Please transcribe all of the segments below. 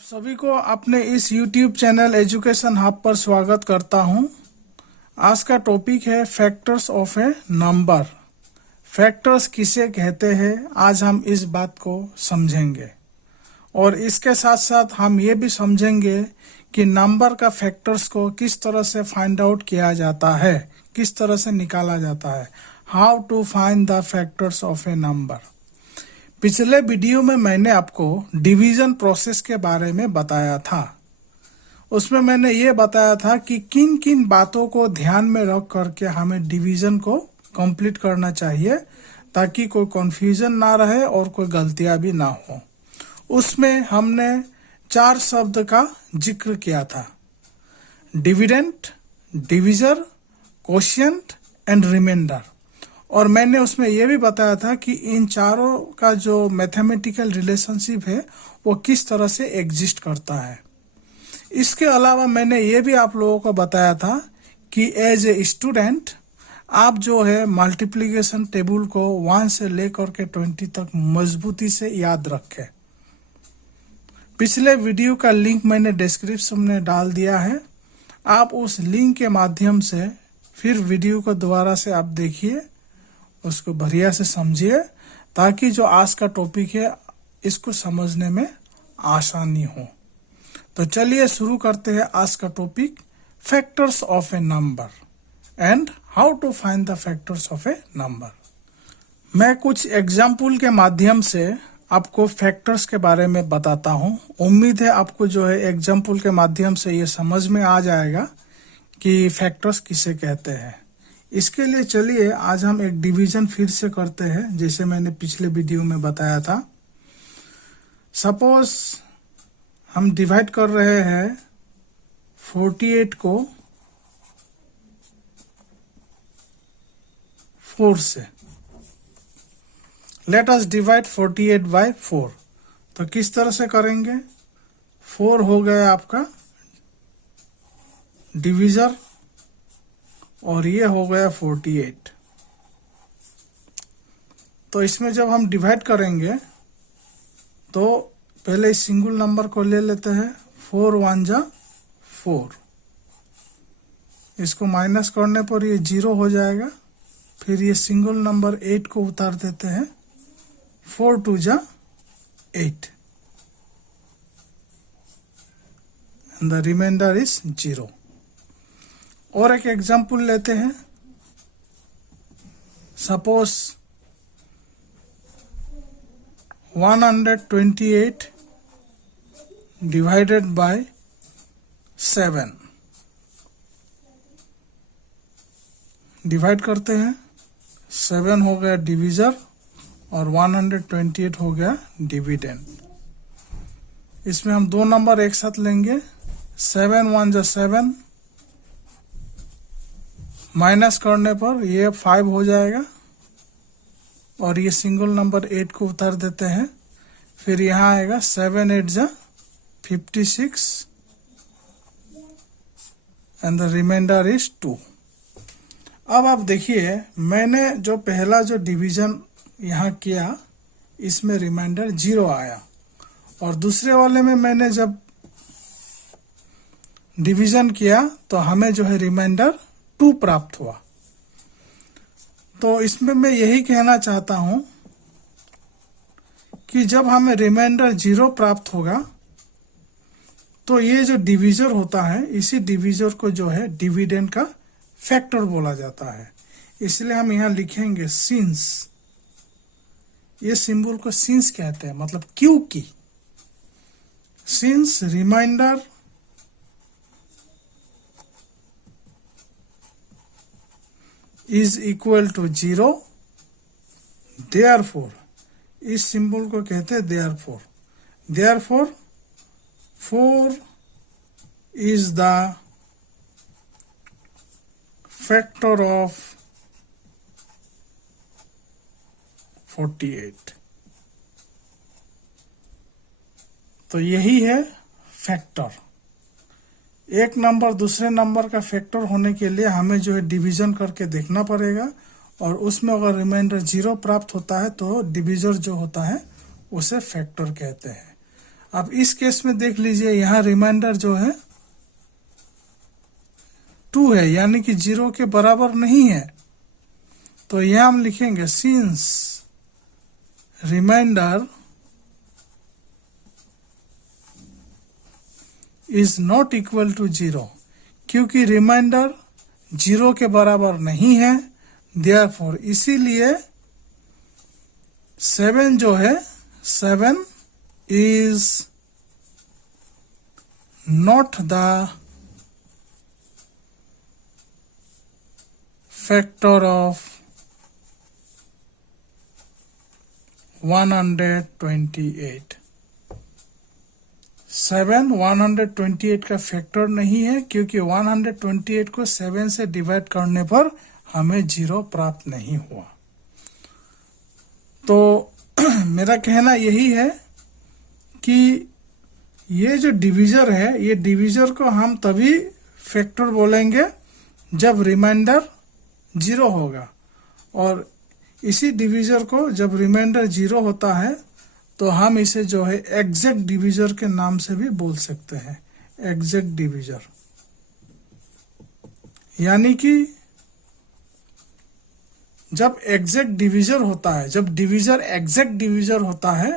आप सभी को अपने इस YouTube चैनल एजुकेशन हब पर स्वागत करता हूं। आज का टॉपिक है factors of a number. Factors किसे कहते हैं, आज हम इस बात को समझेंगे और इसके साथ साथ हम ये भी समझेंगे कि नंबर का फैक्टर्स को किस तरह से फाइंड आउट किया जाता है, किस तरह से निकाला जाता है। How to find the factors of a number. पिछले वीडियो में मैंने आपको डिवीजन प्रोसेस के बारे में बताया था। उसमें मैंने ये बताया था कि किन किन बातों को ध्यान में रख करके हमें डिवीजन को कंप्लीट करना चाहिए ताकि कोई कंफ्यूजन ना रहे और कोई गलतियां भी ना हो। उसमें हमने 4 शब्द का जिक्र किया था: dividend, divisor, quotient and remainder. और मैंने उसमें यह भी बताया था कि इन चारों का जो मैथमेटिकल रिलेशनशिप है वो किस तरह से एग्जिस्ट करता है। इसके अलावा मैंने ये भी आप लोगों को बताया था कि एज ए स्टूडेंट आप जो है मल्टीप्लिकेशन टेबल को 1 से लेकर के 20 तक मजबूती से याद रखें। पिछले वीडियो का लिंक मैंने डिस्क्रिप्शन में डाल दिया है। आप उस लिंक के माध्यम से फिर वीडियो को दोबारा से आप देखिए, उसको बढ़िया से समझिए ताकि जो आज का टॉपिक है इसको समझने में आसानी हो। तो चलिए शुरू करते हैं आज का topic, factors of a number and how to find the factors of a number. मैं कुछ एग्जाम्पल के माध्यम से आपको फैक्टर्स के बारे में बताता हूं। उम्मीद है आपको जो है एग्जाम्पल के माध्यम से ये समझ में आ जाएगा कि फैक्टर्स किसे कहते हैं। इसके लिए चलिए आज हम एक डिवीजन फिर से करते हैं, जैसे मैंने पिछले वीडियो में बताया था। सपोज हम डिवाइड कर रहे हैं 48 को 4 से। Let us divide 48 by 4। तो किस तरह से करेंगे? 4 हो गया आपका डिवीजर और ये हो गया 48। तो इसमें जब हम डिवाइड करेंगे तो पहले इस सिंगल नंबर को ले लेते हैं। 4 1 जा 4। इसको माइनस करने पर ये 0 हो जाएगा। फिर ये सिंगल नंबर 8 को उतार देते हैं। 4 2 जा 8 एंड द रिमाइंडर इज 0। और एक एग्जाम्पल लेते हैं। Suppose 128 divided by 7। डिवाइड करते हैं, 7 हो गया डिवीजर और 128 हो गया डिविडेंड। इसमें हम 2 नंबर एक साथ लेंगे। 7 1 जा 7, माइनस करने पर ये 5 हो जाएगा और ये सिंगल नंबर 8 को उतार देते हैं। फिर यहाँ आएगा 7 8 जा 56 एंड द रिमाइंडर इज 2। अब आप देखिए, मैंने जो पहला जो डिवीजन यहाँ किया इसमें रिमाइंडर 0 आया और दूसरे वाले में मैंने जब डिवीजन किया तो हमें जो है रिमाइंडर 2 प्राप्त हुआ। तो इसमें मैं यही कहना चाहता हूं कि जब हमें रिमाइंडर 0 प्राप्त होगा तो ये जो डिवीजर होता है, इसी डिवीजर को जो है डिविडेंड का फैक्टर बोला जाता है। इसलिए हम यहां लिखेंगे सिंस। ये सिंबल को सिंस कहते हैं, मतलब क्योंकि। Since reminder is equal to 0, therefore इस सिंबल को कहते हैं therefore 4 is the factor of 48। तो यही है फैक्टर। एक नंबर दूसरे नंबर का फैक्टर होने के लिए हमें जो है डिवीजन करके देखना पड़ेगा और उसमें अगर रिमाइंडर 0 प्राप्त होता है तो डिवीजर जो होता है उसे फैक्टर कहते हैं। अब इस केस में देख लीजिए, यहाँ रिमाइंडर जो है 2 है, यानी कि 0 के बराबर नहीं है। तो यहां हम लिखेंगे since remainder is not equal to 0, क्योंकि रिमाइंडर 0 के बराबर नहीं है, देयरफॉर इसीलिए 7 जो है 7 is not the factor of 128। 7 128 का फैक्टर नहीं है, क्योंकि 128 को 7 से डिवाइड करने पर हमें 0 प्राप्त नहीं हुआ। तो मेरा कहना यही है कि ये जो डिवीजर है, ये डिवीजर को हम तभी फैक्टर बोलेंगे जब रिमाइंडर 0 होगा, और इसी डिवीजर को जब रिमाइंडर 0 होता है तो हम इसे जो है एग्जैक्ट डिवीजर के नाम से भी बोल सकते हैं, एग्जैक्ट डिवीजर। यानी कि जब एग्जैक्ट डिवीजर होता है, जब डिवीजर एग्जैक्ट डिवीजर होता है,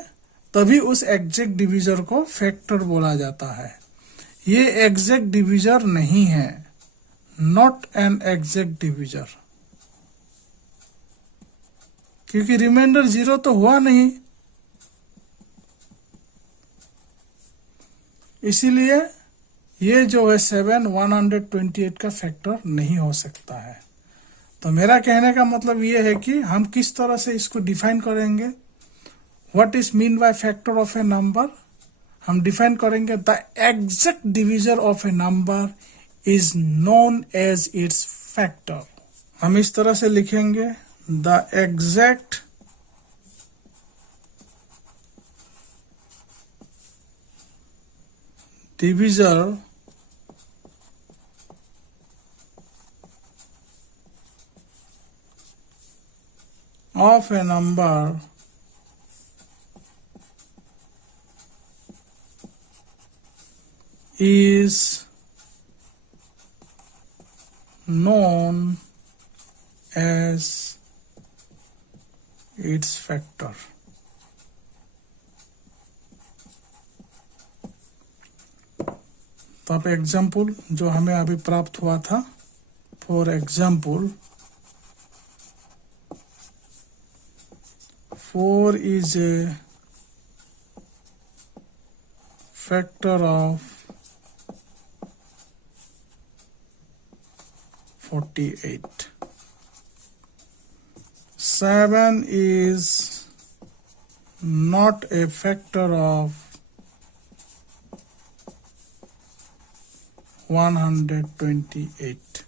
तभी उस एग्जैक्ट डिवीजर को फैक्टर बोला जाता है। ये एग्जैक्ट डिवीजर नहीं है, नॉट एन एग्जैक्ट डिवीजर, क्योंकि रिमाइंडर 0 तो हुआ नहीं। इसीलिए ये जो है 7 128 का फैक्टर नहीं हो सकता है। तो मेरा कहने का मतलब ये है कि हम किस तरह से इसको डिफाइन करेंगे, what is mean by factor of a number. हम डिफाइन करेंगे the exact divisor of a number is known as its factor. हम इस तरह से लिखेंगे, the exact divisor of a number is known as its factor। तो आप example जो हमें अभी प्राप्त हुआ था, for example 4 is a factor of 48। 7 is not a factor of 128।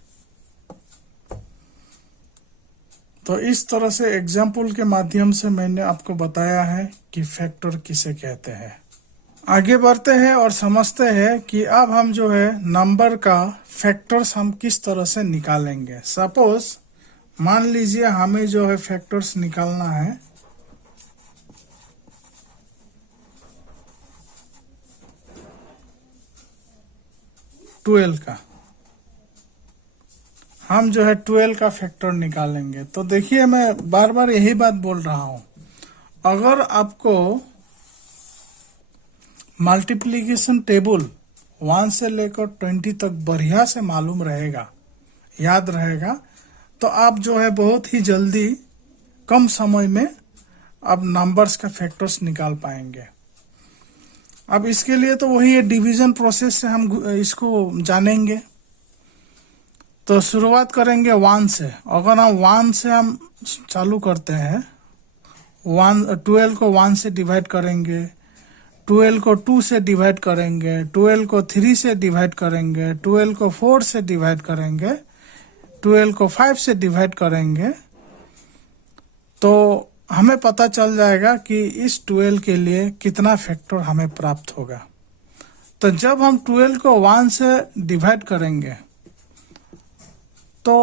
तो इस तरह से एग्जाम्पल के माध्यम से मैंने आपको बताया है कि फैक्टर किसे कहते हैं। आगे बढ़ते हैं और समझते हैं कि अब हम जो है नंबर का फैक्टर्स हम किस तरह से निकालेंगे। सपोज मान लीजिए हमें जो है फैक्टर्स निकालना है 12 का। हम जो है 12 का फैक्टर निकालेंगे। तो देखिए, मैं बार बार यही बात बोल रहा हूं, अगर आपको मल्टीप्लिकेशन टेबल 1 से लेकर 20 तक बढ़िया से मालूम रहेगा, याद रहेगा, तो आप जो है बहुत ही जल्दी कम समय में आप नंबर्स का फैक्टर्स निकाल पाएंगे। अब इसके लिए तो वही डिवीजन प्रोसेस से हम इसको जानेंगे। तो शुरुआत करेंगे 1 से। अगर हम 1 से हम चालू करते हैं, 12 को 1 से डिवाइड करेंगे, 12 को 2 से डिवाइड करेंगे, 12 को 3 से डिवाइड करेंगे, 12 को 4 से डिवाइड करेंगे, 12 को 5 से डिवाइड करेंगे, तो हमें पता चल जाएगा कि इस 12 के लिए कितना फैक्टर हमें प्राप्त होगा। तो जब हम 12 को 1 से डिवाइड करेंगे तो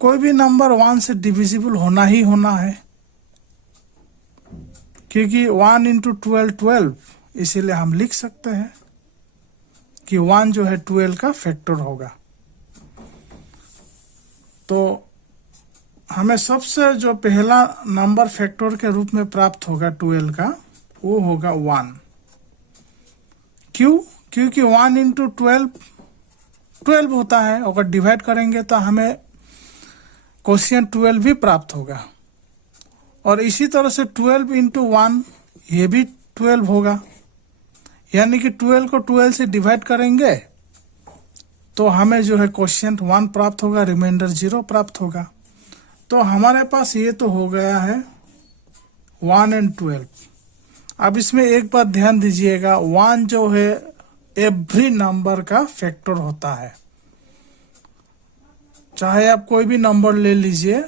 कोई भी नंबर 1 से डिविजिबल होना ही होना है, क्योंकि 1 इंटू 12 12, इसीलिए हम लिख सकते हैं कि 1 जो है 12 का फैक्टर होगा। तो हमें सबसे जो पहला नंबर फैक्टर के रूप में प्राप्त होगा 12 का, वो होगा 1। क्यों? क्योंकि 1 इंटू 12 होता है। अगर डिवाइड करेंगे तो हमें क्वोशिएंट 12 भी प्राप्त होगा। और इसी तरह से 12 इंटू 1 ये भी 12 होगा। यानी कि 12 को 12 से डिवाइड करेंगे तो हमें जो है क्वोशिएंट 1 प्राप्त होगा, रिमाइंडर 0 प्राप्त होगा। तो हमारे पास ये तो हो गया है 1 एंड 12। अब इसमें एक बात ध्यान दीजिएगा, 1 जो है एवरी नंबर का फैक्टर होता है। चाहे आप कोई भी नंबर ले लीजिए,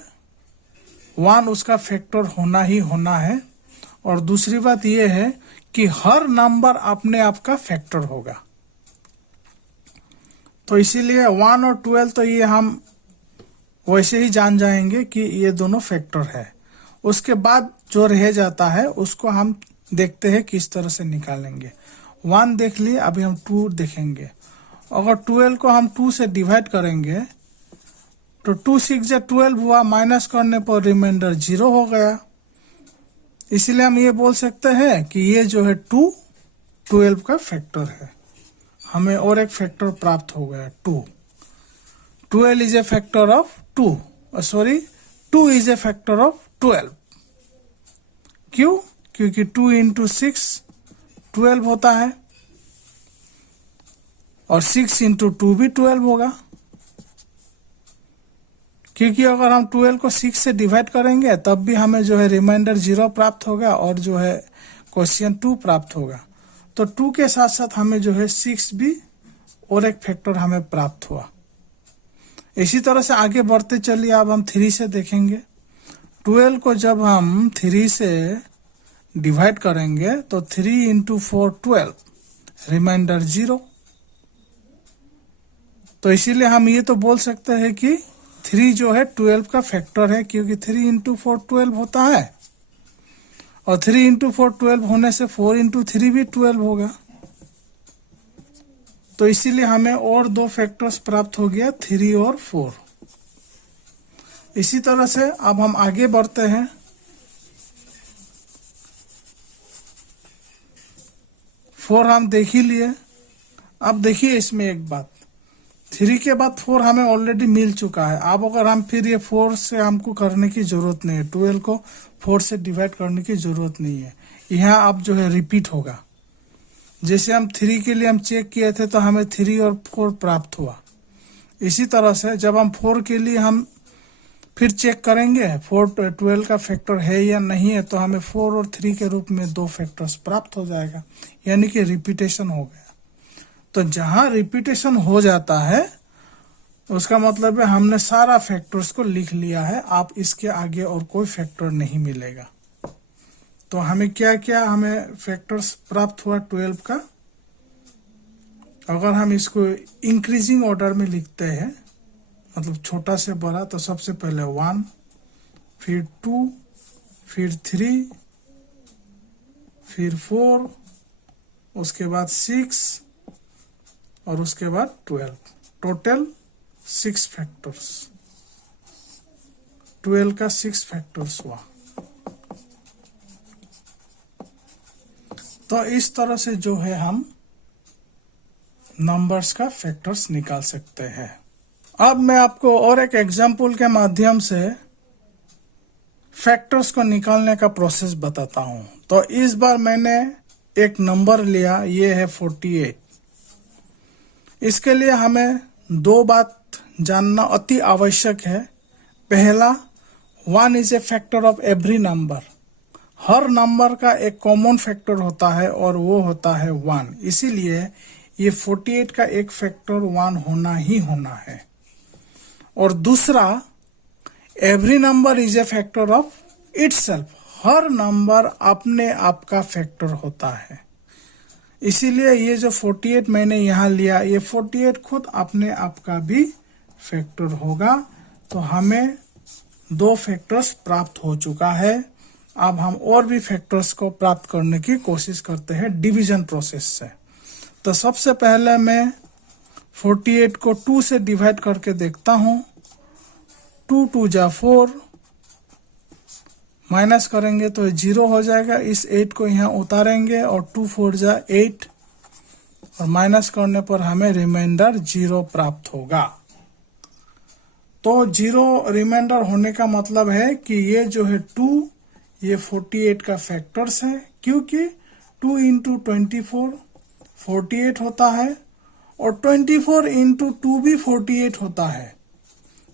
1 उसका फैक्टर होना ही होना है। और दूसरी बात यह है कि हर नंबर अपने आप का फैक्टर होगा। तो इसीलिए 1 और 12 तो ये हम वैसे ही जान जाएंगे कि ये दोनों फैक्टर है। उसके बाद जो रह जाता है उसको हम देखते हैं किस तरह से निकालेंगे। 1 देख लिए, अभी हम 2 देखेंगे। अगर 12 को हम 2 से डिवाइड करेंगे तो 2 6 12 हुआ, माइनस करने पर रिमाइंडर 0 हो गया। इसलिए हम ये बोल सकते हैं कि ये जो है 2 12 का फैक्टर है। हमें और एक फैक्टर प्राप्त हो गया 2। 12 is a factor of 2 is a factor of 12। क्यों? क्योंकि 2 इंटू 6 12 होता है और 6 इंटू 2 भी 12 होगा। क्योंकि अगर हम 12 को 6 से डिवाइड करेंगे तब भी हमें जो है रिमाइंडर 0 प्राप्त होगा और जो है क्वोशिएंट 2 प्राप्त होगा। तो 2 के साथ साथ हमें जो है 6 भी और एक फैक्टर हमें प्राप्त हुआ। इसी तरह से आगे बढ़ते चलिए। अब हम 3 से देखेंगे। 12 को जब हम 3 से डिवाइड करेंगे तो 3 इंटू 4 12, रिमाइंडर 0। तो इसीलिए हम ये तो बोल सकते हैं कि 3 जो है 12 का फैक्टर है, क्योंकि 3 इंटू 4 12 होता है और 3 इंटू 4 12 होने से 4 इंटू 3 भी 12 होगा। तो इसीलिए हमें और 2 फैक्टर्स प्राप्त हो गया, 3 और 4। इसी तरह से अब हम आगे बढ़ते हैं। 4 हम देख ही लिए। अब देखिए इसमें एक बात, 3 के बाद 4 हमें ऑलरेडी मिल चुका है। अब अगर हम फिर ये 4 से हमको करने की जरूरत नहीं है, 12 को 4 से डिवाइड करने की जरूरत नहीं है। यहाँ अब जो है रिपीट होगा। जैसे हम 3 के लिए हम चेक किए थे तो हमें 3 और 4 प्राप्त हुआ। इसी तरह से जब हम 4 के लिए हम फिर चेक करेंगे 4 12 का फैक्टर है या नहीं है, तो हमें 4 और 3 के रूप में 2 फैक्टर्स प्राप्त हो जाएगा, यानी कि रिपीटेशन हो गया। तो जहां रिपीटेशन हो जाता है उसका मतलब है हमने सारा फैक्टर्स को लिख लिया है। आप इसके आगे और कोई फैक्टर नहीं मिलेगा। तो हमें क्या क्या हमें फैक्टर्स प्राप्त हुआ 12 का। अगर हम इसको इंक्रीजिंग ऑर्डर में लिखते हैं, मतलब छोटा से बड़ा, तो सबसे पहले 1, फिर 2, फिर 3, फिर 4, उसके बाद 6 और उसके बाद 12। Total 6 factors. 12 का 6 फैक्टर्स हुआ। तो इस तरह से जो है हम नंबर्स का फैक्टर्स निकाल सकते हैं। अब मैं आपको और एक एग्जाम्पल के माध्यम से फैक्टर्स को निकालने का प्रोसेस बताता हूं। तो इस बार मैंने एक नंबर लिया, ये है 48। इसके लिए हमें 2 बात जानना अति आवश्यक है। पहला, 1 is a factor of every number. Her number का एक कॉमन फैक्टर होता है और वो होता है 1। इसीलिए ये 48 का एक फैक्टर 1 होना ही होना है। और दूसरा, every number is a factor of itself. Her number अपने आप का फैक्टर होता है। इसीलिए ये जो 48 मैंने यहाँ लिया, ये 48 खुद अपने आप का भी फैक्टर होगा। तो हमें 2 फैक्टर्स प्राप्त हो चुका है। अब हम और भी फैक्टर्स को प्राप्त करने की कोशिश करते हैं डिवीजन प्रोसेस से। तो सबसे पहले मैं 48 को 2 से डिवाइड करके देखता हूँ। 2 2 जा 4, माइनस करेंगे तो 0 हो जाएगा। इस 8 को यहाँ उतारेंगे और 2 4 जा 8 और माइनस करने पर हमें रिमाइंडर 0 प्राप्त होगा। तो 0 रिमाइंडर होने का मतलब है कि ये जो है 2 ये 48 का फैक्टर्स है, क्योंकि 2 इंटू 24 48 होता है और 24 इंटू 2 भी 48 होता है,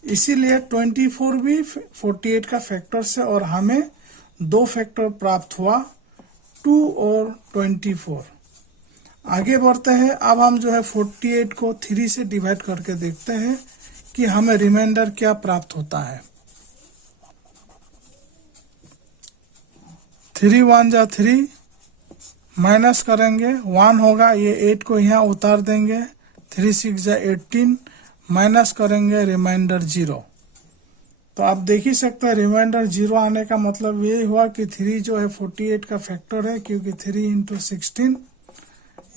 इसीलिए 24 भी 48 का फैक्टर्स है और हमें 2 फैक्टर प्राप्त हुआ, 2 और 24। आगे बढ़ते हैं। अब हम जो है 48 को 3 से डिवाइड करके देखते हैं कि हमें रिमाइंडर क्या प्राप्त होता है। 3 1 जा 3, माइनस करेंगे 1 होगा, ये 8 को यहाँ उतार देंगे। 3 6 जा 18, माइनस करेंगे रिमाइंडर 0। तो आप देख ही सकते हैं रिमाइंडर 0 आने का मतलब ये हुआ कि 3 जो है 48 का फैक्टर है, क्योंकि 3 इंटू 16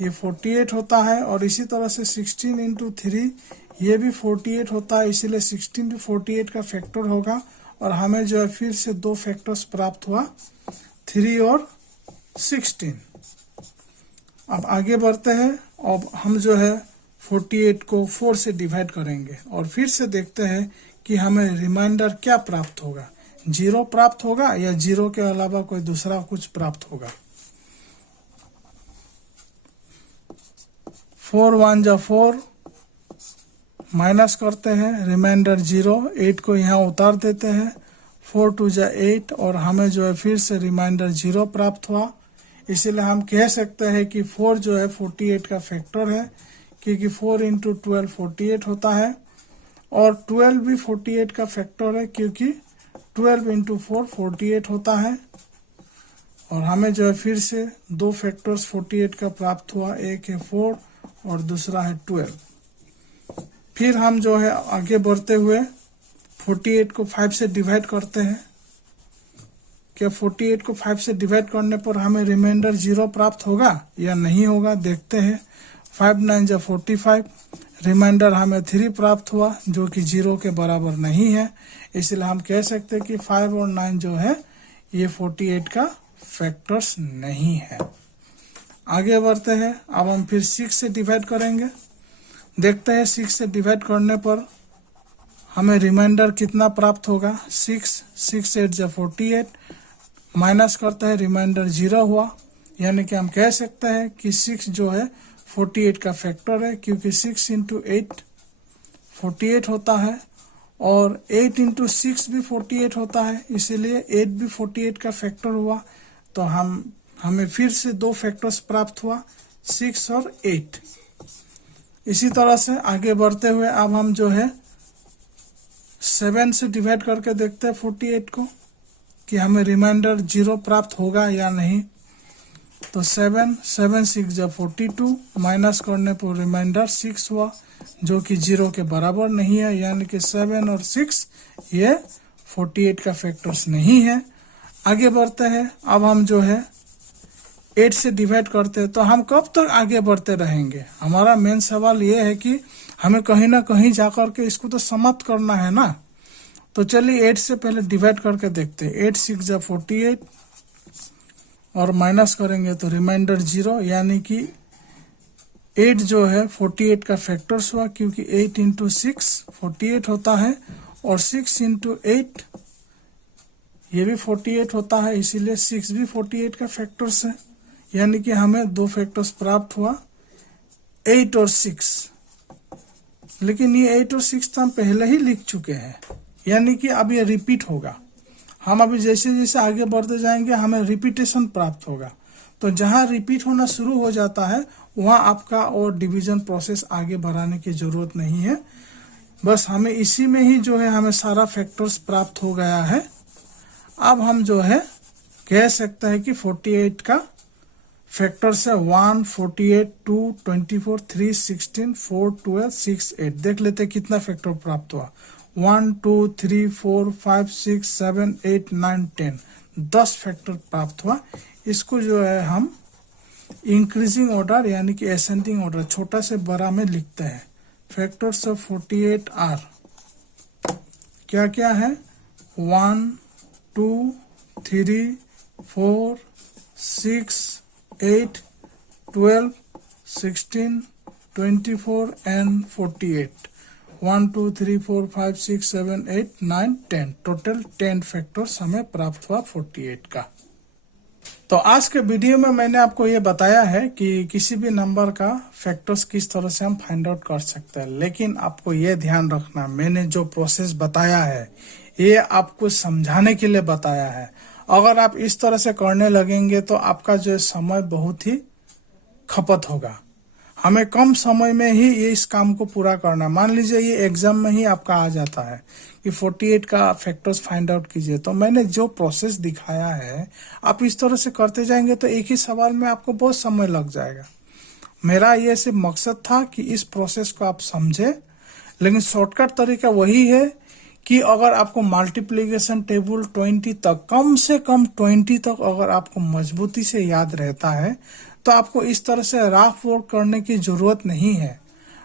ये 48 होता है और इसी तरह से 16 इंटू 3 ये भी 48 होता है, इसीलिए 16 भी 48 का फैक्टर होगा और हमें जो है फिर से 2 फैक्टर्स प्राप्त हुआ, 3 और 16। अब आगे बढ़ते हैं। अब हम जो है 48 को 4 से डिवाइड करेंगे और फिर से देखते हैं कि हमें रिमाइंडर क्या प्राप्त होगा, 0 प्राप्त होगा या 0 के अलावा कोई दूसरा कुछ प्राप्त होगा। 4 1 जा 4, माइनस करते हैं रिमाइंडर 0, 8 को यहाँ उतार देते हैं। 4 2 जा 8 और हमें जो है फिर से रिमाइंडर 0 प्राप्त हुआ, इसीलिए हम कह सकते हैं कि 4 जो है 48 का फैक्टर है, क्योंकि 4 इंटू 12 48 होता है और 12 भी 48 का फैक्टर है, क्योंकि 12 इंटू 4 48 होता है और हमें जो है फिर से 2 फैक्टर्स 48 का प्राप्त हुआ, एक है 4 और दूसरा है 12। फिर हम जो है आगे बढ़ते हुए 48 को 5 से डिवाइड करते हैं। क्या 48 को 5 से डिवाइड करने पर हमें रिमाइंडर 0 प्राप्त होगा या नहीं होगा, देखते हैं। 5 9 जा 45, रिमाइंडर हमें 3 प्राप्त हुआ जो कि 0 के बराबर नहीं है, इसलिए हम कह सकते हैं कि 5 और 9 जो है ये 48 का फैक्टर्स नहीं है। आगे बढ़ते हैं। अब हम फिर 6 से डिवाइड करेंगे, देखते हैं 6 से डिवाइड करने पर हमें रिमाइंडर कितना प्राप्त होगा। 6 6 8 जा 48, माइनस करते हैं रिमाइंडर 0 हुआ, यानी कि हम कह सकते हैं कि 6 जो है 48 का फैक्टर है, क्योंकि 6 इंटू 8 48 होता है और 8 इंटू 6 भी 48 होता है, इसीलिए 8 भी 48 का फैक्टर हुआ। तो हमें फिर से 2 फैक्टर्स प्राप्त हुआ, 6 और 8। इसी तरह से आगे बढ़ते हुए अब हम जो है 7 से डिवाइड करके देखते हैं 48 को कि हमें रिमाइंडर 0 प्राप्त होगा या नहीं। तो 7 7 6 जा 42, माइनस करने पर रिमाइंडर 6 हुआ जो कि 0 के बराबर नहीं है, यानी कि 7 और 6 ये 48 का फैक्टर्स नहीं है। आगे बढ़ते हैं। अब हम जो है 8 से डिवाइड करते हैं, तो हम कब तक आगे बढ़ते रहेंगे। हमारा मेन सवाल ये है कि हमें कहीं ना कहीं जाकर के इसको तो समाप्त करना है ना। तो चलिए 8 से पहले डिवाइड करके देखते हैं। 8 6 जा 48 और माइनस करेंगे तो रिमाइंडर 0, यानी कि 8 जो है 48 का फैक्टर्स हुआ, क्योंकि 8 इंटू 6 48 होता है और 6 इंटू 8 ये भी 48 होता है, इसीलिए 6 भी 48 का फैक्टर्स है, यानी कि हमें 2 फैक्टर्स प्राप्त हुआ, 8 और 6। लेकिन ये 8 और 6 तो हम पहले ही लिख चुके हैं, यानी कि अब ये रिपीट होगा। हम अभी जैसे जैसे आगे बढ़ते जाएंगे हमें रिपीटेशन प्राप्त होगा। तो जहां रिपीट होना शुरू हो जाता है वहां आपका और डिवीजन प्रोसेस आगे बढ़ाने की जरूरत नहीं है, बस हमें इसी में ही जो है हमें सारा फैक्टर्स प्राप्त हो गया है। अब हम जो है कह सकते हैं कि 48 का फैक्टर्स है 1, 48, 2, 24, 3, 16, 4, 12, 6, 8। देख लेते हैं कितना फैक्टर प्राप्त हुआ। 1, 2, 3, 4, 5, 6, 7, 8, 9, 10। 10 फैक्टर प्राप्त हुआ। इसको जो है हम इंक्रीजिंग ऑर्डर यानी कि असेंडिंग ऑर्डर, छोटा से बड़ा में लिखते हैं। फैक्टर्स ऑफ 48 आर क्या क्या है? 1, 2, 3, 4, 6, 8, 12, 16, 24 एंड 48। 1, 2, 3, 4, 5, 6, 7, 8, 9, 10। टोटल 10 फैक्टर्स हमें प्राप्त हुआ 48 का। तो आज के वीडियो में मैंने आपको ये बताया है कि किसी भी नंबर का फैक्टर्स किस तरह से हम फाइंड आउट कर सकते हैं। लेकिन आपको ये ध्यान रखना, मैंने जो प्रोसेस बताया है ये आपको समझाने के लिए बताया है। अगर आप इस तरह से करने लगेंगे तो आपका जो समय बहुत ही खपत होगा। हमें कम समय में ही ये इस काम को पूरा करना। मान लीजिए ये एग्जाम में ही आपका आ जाता है कि 48 का फैक्टर्स फाइंड आउट कीजिए, तो मैंने जो प्रोसेस दिखाया है आप इस तरह से करते जाएंगे तो एक ही सवाल में आपको बहुत समय लग जाएगा। मेरा ये सिर्फ मकसद था कि इस प्रोसेस को आप समझे। लेकिन शॉर्टकट तरीका वही है कि अगर आपको मल्टीप्लिकेशन टेबल 20 तक, कम से कम 20 तक अगर आपको मजबूती से याद रहता है तो आपको इस तरह से रफ वर्क करने की जरूरत नहीं है।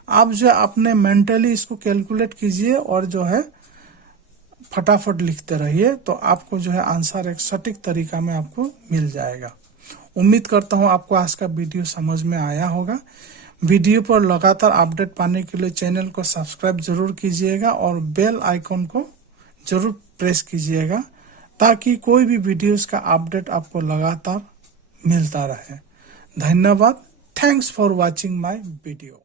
आप जो अपने मेंटली इसको कैलकुलेट कीजिए और जो है फटाफट लिखते रहिए, तो आपको जो है आंसर एक सटीक तरीका में आपको मिल जाएगा। उम्मीद करता हूँ आपको आज का वीडियो समझ में आया होगा। वीडियो पर लगातार अपडेट पाने के लिए चैनल को सब्सक्राइब जरूर कीजिएगा और बेल आइकन को जरूर प्रेस कीजिएगा ताकि कोई भी वीडियोस का अपडेट आपको लगातार मिलता रहे। धन्यवाद। Thanks for watching my video.